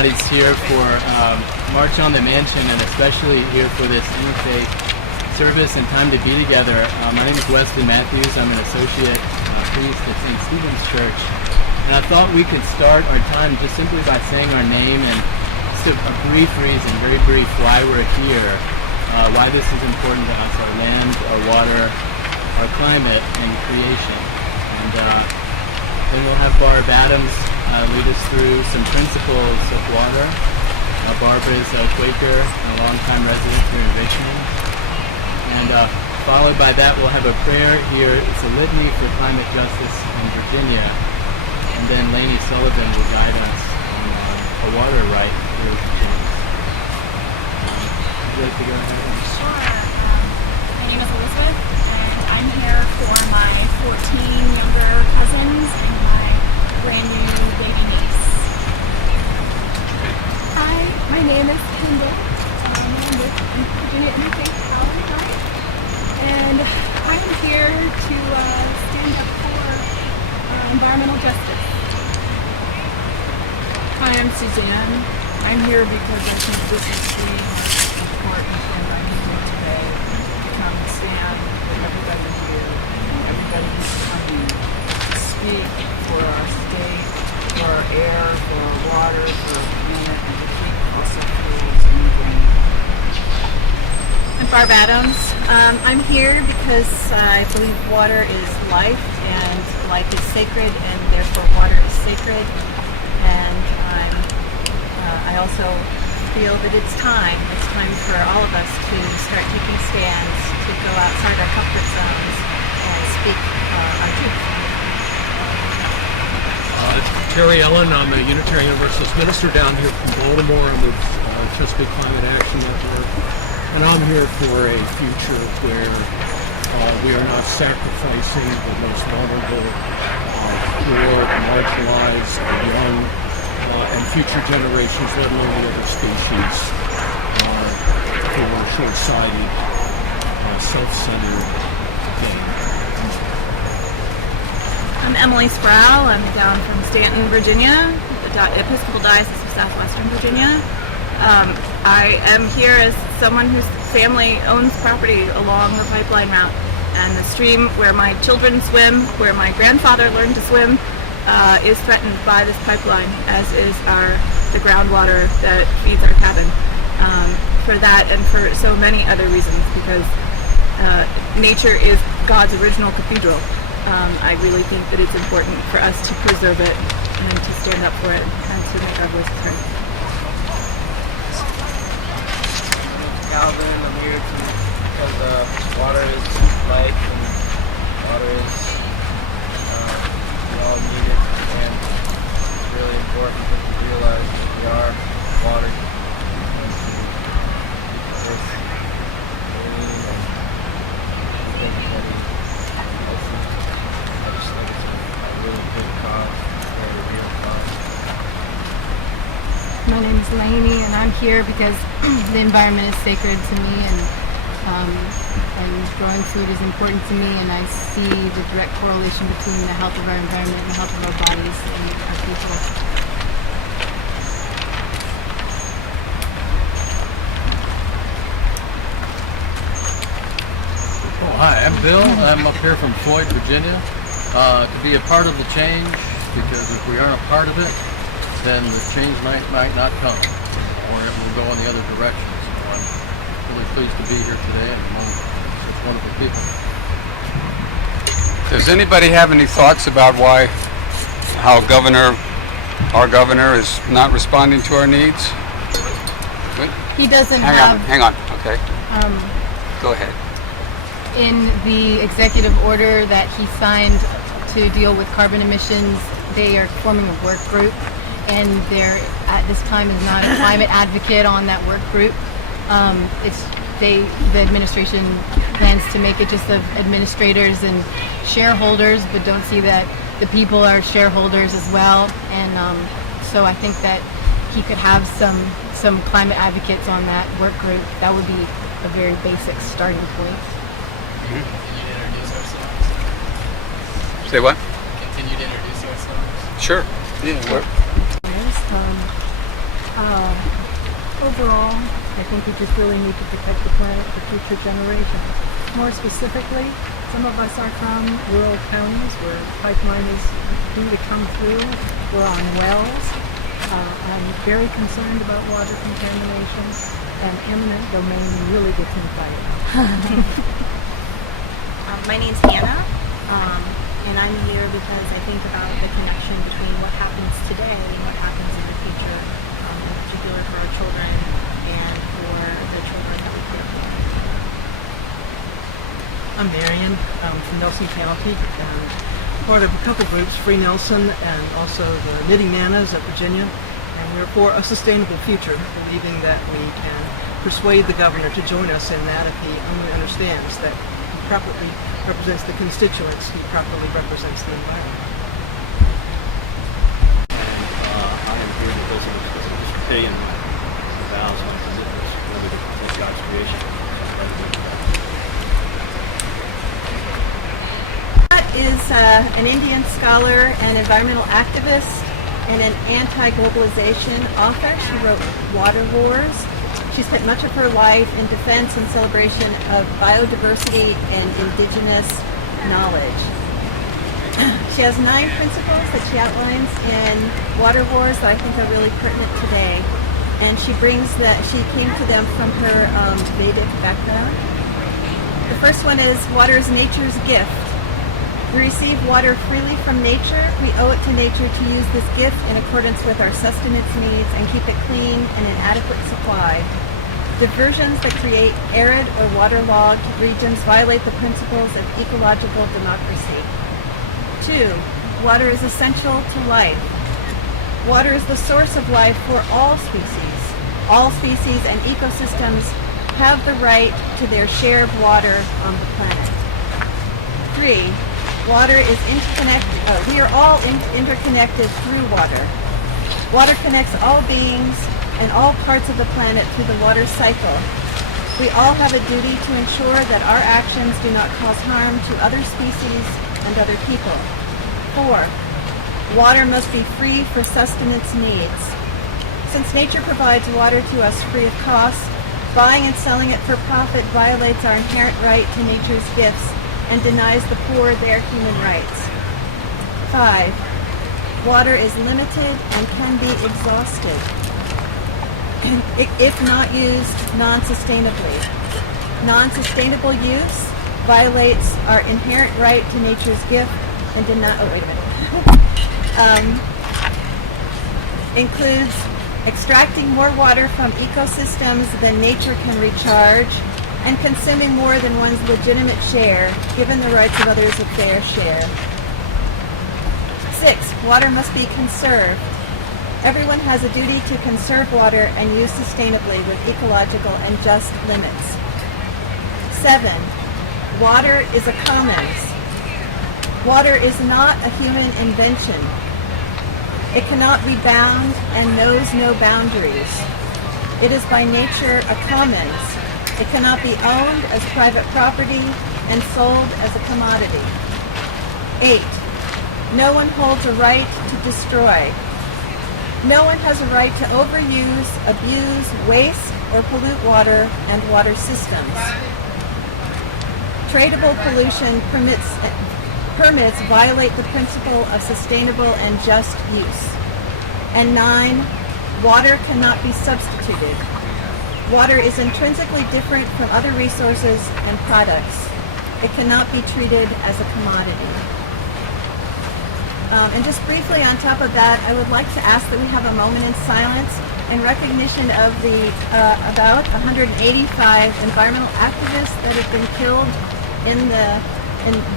Everybody's here for March on the Mansion, and especially here for this Interfaith service and time to be together. My name is Wesley Matthews. I'm an associate priest at St. Stephen's Church, and I thought we could start our time just simply by saying our name and just a brief reason, very brief, why we're here, why this is important to us, our land, our water, our climate, and creation. And then we'll have Barb Adams lead us through some principles of water. Barbara is a Quaker and a longtime resident here in Richmond. And followed by that, we'll have a prayer here. It's a litany for climate justice in Virginia. And then Lainey Sullivan will guide us on a water right here in Virginia. Would you like to go ahead? Sure. My name is Elizabeth, and I'm here for my 14 younger cousins and my brand new baby niece. Hi, my name is Kendall. I live in Virginia Interfaith College, and I'm here to stand up for environmental justice. Hi, I'm Suzanne. I'm here because I think this is really important, and I need you today to come and stand with everybody here. Everybody who's coming to speak for our state, for our air, for our water, for our planet, and to keep fossil fuels moving. I'm Barb Adams. I'm here because I believe water is life, and life is sacred, and therefore water is sacred. And I also feel that it's time for all of us to start taking stands, to go outside our comfort zones and speak our truth. It's Terry Ellen. I'm a Unitarian Universalist minister down here from Baltimore. I'm with Chesapeake Climate Action Network. And I'm here for a future where we are not sacrificing the most vulnerable, poor, the marginalized, the young, and future generations, let alone the other species, for short-sighted, self-centered gain. I'm Emily Sproul. I'm down from Stanton, Virginia, the Episcopal Diocese of Southwestern Virginia. I am here as someone whose family owns property along the pipeline route, and the stream where my children swim, where my grandfather learned to swim, is threatened by this pipeline, as is the groundwater that feeds our cabin. For that and for so many other reasons, because nature is God's original cathedral. I really think that it's important for us to preserve it and to stand up for it and to make our voices heard. Calvin, I'm here because water is life, and water is, we all need it, and it's really important that we realize that we are water, and to keep this clean, and I think that I just think it's a really good cause, and a real cause. My name is Lainey, and I'm here because the environment is sacred to me, and growing food is important to me, and I see the direct correlation between the health of our environment and the health of our bodies and our people. Hi, I'm Bill. I'm up here from Floyd, Virginia, to be a part of the change, because if we aren't a part of it, then the change might not come, or it will go in the other direction. So I'm really pleased to be here today and among such wonderful people. Does anybody have any thoughts about how our governor is not responding to our needs? Good. He doesn't Hang on, okay. Go ahead. In the executive order that he signed to deal with carbon emissions, they are forming a work group, and there at this time is not a climate advocate on that work group. The administration plans to make it just of administrators and shareholders, but don't see that the people are shareholders as well. And so I think that he could have some climate advocates on that work group. That would be a very basic starting point. Say what? Continue to introduce ourselves. Sure. Yeah. Overall, I think we just really need to protect the planet for future generations. More specifically, some of us are from rural counties where pipeline is due to come through. We're on wells. I'm very concerned about water contamination, and eminent domain really gets me fired. My name's Hannah, and I'm here because I think about the connection between what happens today and what happens in the future, in particular for our children and for the children that we care for. I'm Marion. I'm from Nelson County, and part of a couple groups, Free Nelson and also the Knitting Nanas of Virginia. And we're for a sustainable future, believing that we can persuade the governor to join us in that if he only understands that he properly represents the constituents, he properly represents the environment. I am here because of this pagan vows and commitments related to God's creation. Pat is an Indian scholar and environmental activist and an anti-globalization author. She wrote Water Wars. She spent much of her life in defense and celebration of biodiversity and indigenous knowledge. She has 9 principles that she outlines in Water Wars that I think are really pertinent today. And she came to them from her Vedic background. The first one is water is nature's gift. We receive water freely from nature. We owe it to nature to use this gift in accordance with our sustenance needs and keep it clean and in adequate supply. Diversions that create arid or waterlogged regions violate the principles of ecological democracy. 2. Water is essential to life. Water is the source of life for all species. All species and ecosystems have the right to their share of water on the planet. 3. Water is interconnected. We are all interconnected through water. Water connects all beings and all parts of the planet through the water cycle. We all have a duty to ensure that our actions do not cause harm to other species and other people. 4. Water must be free for sustenance needs. Since nature provides water to us free of cost, buying and selling it for profit violates our inherent right to nature's gifts and denies the poor their human rights. 5. Water is limited and can be exhausted if not used non-sustainably. Non-sustainable use violates our inherent right to nature's gift and includes extracting more water from ecosystems than nature can recharge, and consuming more than one's legitimate share, given the rights of others a fair share. 6. Water must be conserved. Everyone has a duty to conserve water and use sustainably with ecological and just limits. 7. Water is a commons. Water is not a human invention. It cannot be bound and knows no boundaries. It is by nature a commons. It cannot be owned as private property and sold as a commodity. 8. No one holds a right to destroy. No one has a right to overuse, abuse, waste, or pollute water and water systems. Tradable pollution permits violate the principle of sustainable and just use. And 9, water cannot be substituted. Water is intrinsically different from other resources and products. It cannot be treated as a commodity. And just briefly on top of that, I would like to ask that we have a moment in silence in recognition of the about 185 environmental activists that have been killed in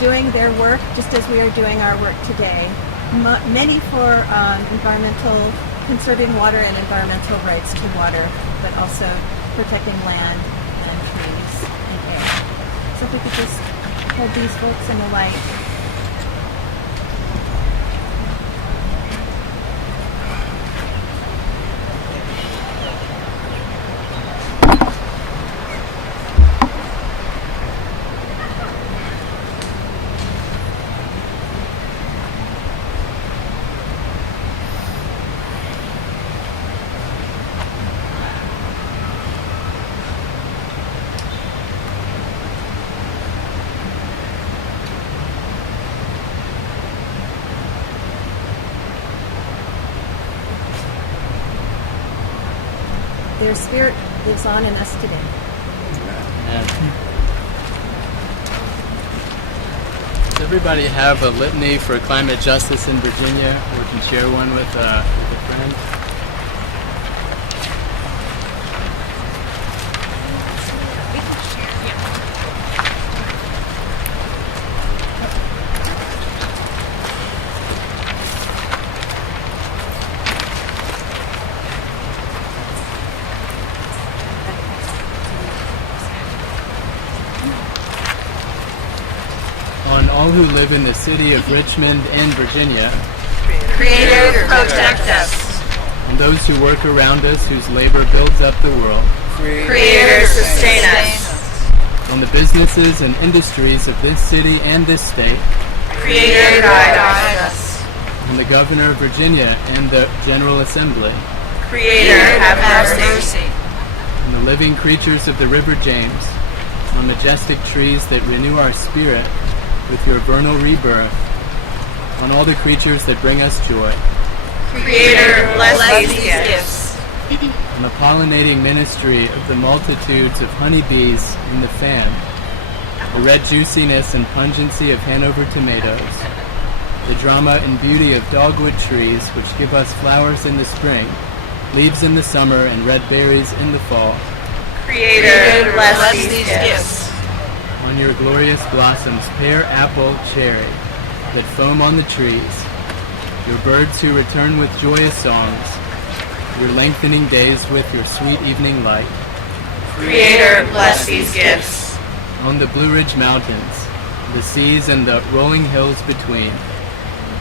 doing their work, just as we are doing our work today. Many for conserving water and environmental rights to water, but also protecting land and trees and air. So if we could just hold these folks in the light. their spirit lives on in us today. And does everybody have a litany for climate justice in Virginia? We can share one with a friend. On all who live in the city of Richmond and Virginia, Creator, protect us. on those who work around us, whose labor builds up the world, Creator, sustain us. on the businesses and industries of this city and this state, Creator, guide us. on the Governor of Virginia and the General Assembly, Creator, have mercy. on the living creatures of the River James, on majestic trees that renew our spirit with your vernal rebirth, on all the creatures that bring us joy, Creator, bless these gifts. on the pollinating ministry of the multitudes of honeybees in the fan, the red juiciness and pungency of Hanover tomatoes, the drama and beauty of dogwood trees which give us flowers in the spring, leaves in the summer, and red berries in the fall, Creator, bless these gifts. on your glorious blossoms, pear, apple, cherry, that foam on the trees, your birds who return with joyous songs, your lengthening days with your sweet evening light, Creator, bless these gifts. on the Blue Ridge Mountains, the seas and the rolling hills between,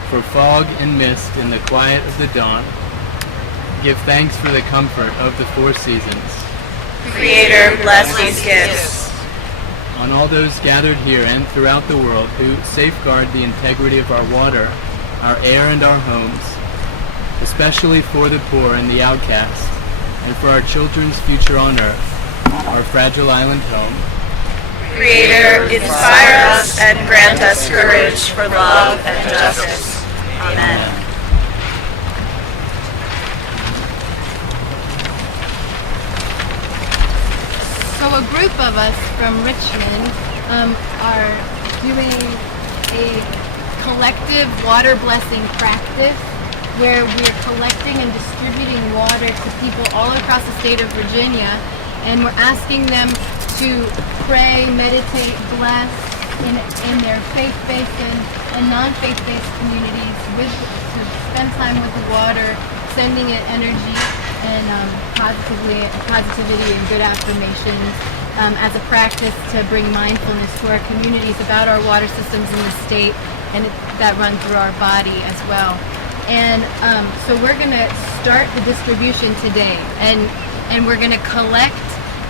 for fog and mist in the quiet of the dawn, give thanks for the comfort of the four seasons, Creator, bless these gifts. on all those gathered here and throughout the world who safeguard the integrity of our water, our air, and our homes, especially for the poor and the outcast, and for our children's future on earth, our fragile island home. Creator, inspire us and grant us courage for love and justice. Amen. So a group of us from Richmond are doing a collective water blessing practice where we're collecting and distributing water to people all across the state of Virginia, and we're asking them to pray, meditate, bless in their faith-based and non-faith-based communities to spend time with the water, sending it energy and positivity and good affirmations as a practice to bring mindfulness to our communities about our water systems in the state, and that run through our body as well. And so we're going to start the distribution today, and we're going to collect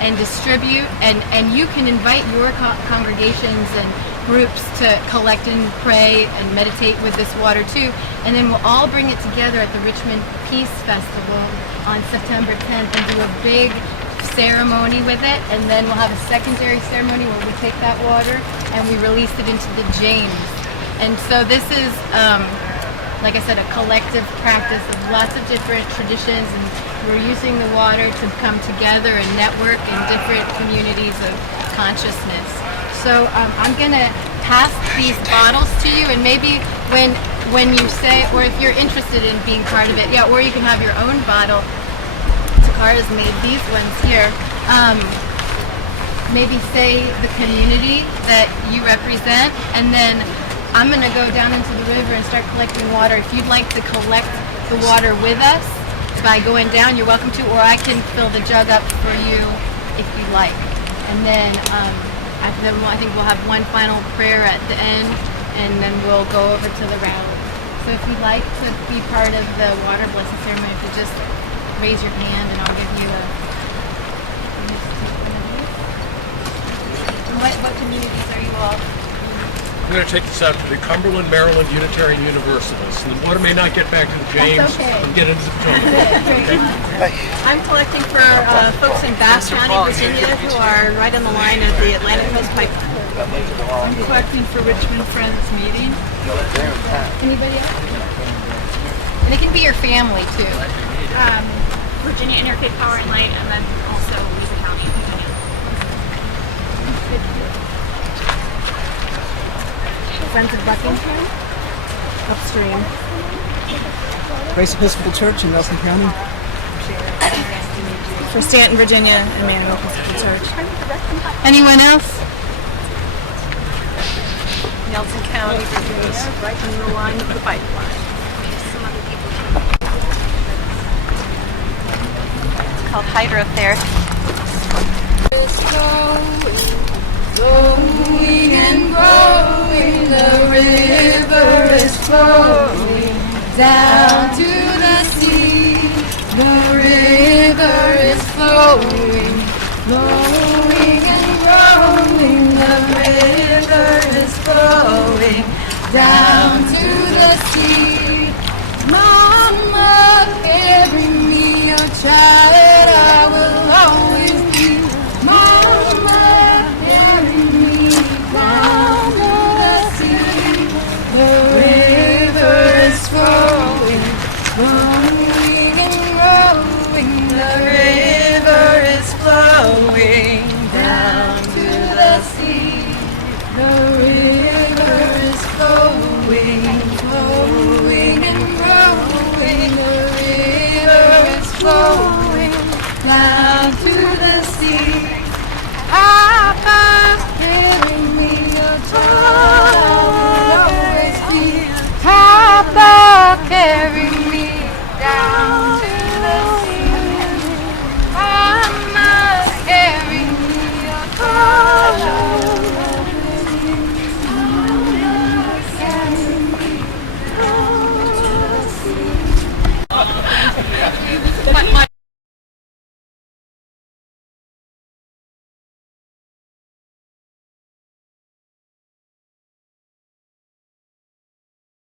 and distribute, and you can invite your congregations and groups to collect and pray and meditate with this water too, and then we'll all bring it together at the Richmond Peace Festival on September 10th and do a big ceremony with it, and then we'll have a secondary ceremony where we take that water and we release it into the James. And so this is, like I said, a collective practice of lots of different traditions, and we're using the water to come together and network in different communities of consciousness. So I'm going to pass these bottles to you, and maybe when you say, or if you're interested in being part of it, yeah, or you can have your own bottle. Takara's made these ones here. Maybe say the community that you represent, and then I'm going to go down into the river and start collecting water. If you'd like to collect the water with us by going down, you're welcome to, or I can fill the jug up for you if you like. And then I think we'll have one final prayer at the end, and then we'll go over to the rally. So if you'd like to be part of the water blessing ceremony, if you just raise your hand and I'll give you a... What communities are you all? I'm going to take this out to the Cumberland, Maryland Unitarian Universalists. And the water may not get back to the James. That's okay. I'm getting into the jungle. I'm collecting for folks in Bath County, Virginia, who are right on the line of the Atlantic Coast Pipeline. I'm collecting for Richmond Friends meeting. Anybody else? And it can be your family too. Virginia Interfaith Power and Light, and then also Lisa County, Virginia. Friends of Buckingham, upstream. Grace Episcopal Church in Nelson County. For Stanton, Virginia, and Manuel Episcopal Church. Anyone else? Nelson County, Virginia, right on the line of the pipeline. It's called hydrotherapy. Growing and growing, the river is flowing down to the sea. The river is flowing, flowing and growing. The river is flowing down to the sea. Mama, carry me, your child.